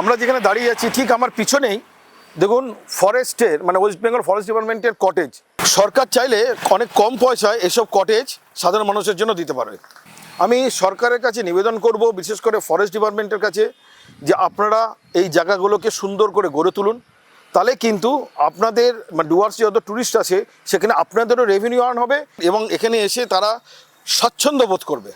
আমরা যেখানে দাঁড়িয়ে আছি ঠিক আমার পিছনেই দেখুন ফরেস্টের মানে ওয়েস্ট বেঙ্গল ফরেস্ট ডিপার্টমেন্টের কটেজ। সরকার চাইলে অনেক কম পয়সায় এসব কটেজ সাধারণ মানুষের জন্য দিতে পারে। আমি সরকারের কাছে নিবেদন করব, বিশেষ করে ফরেস্ট ডিপার্টমেন্টের কাছে, যে আপনারা এই জায়গাগুলোকে সুন্দর করে গড়ে তুলুন। তাহলে কিন্তু আপনাদের ডুয়ার্স যত ট্যুরিস্ট আছে সেখানে আপনাদেরও রেভিনিউ আর্ন হবে এবং এখানে এসে তারা স্বাচ্ছন্দ্য বোধ করবে।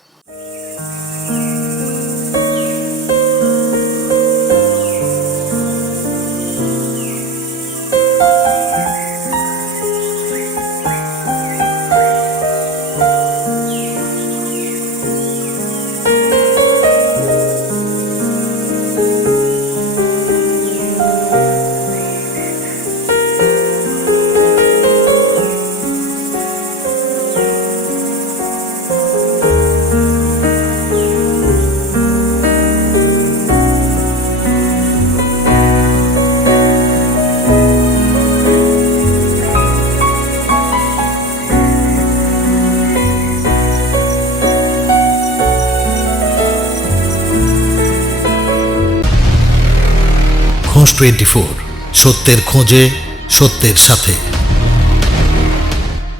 খোঁজ 24, সত্যের খোঁজে, সত্যের সাথে।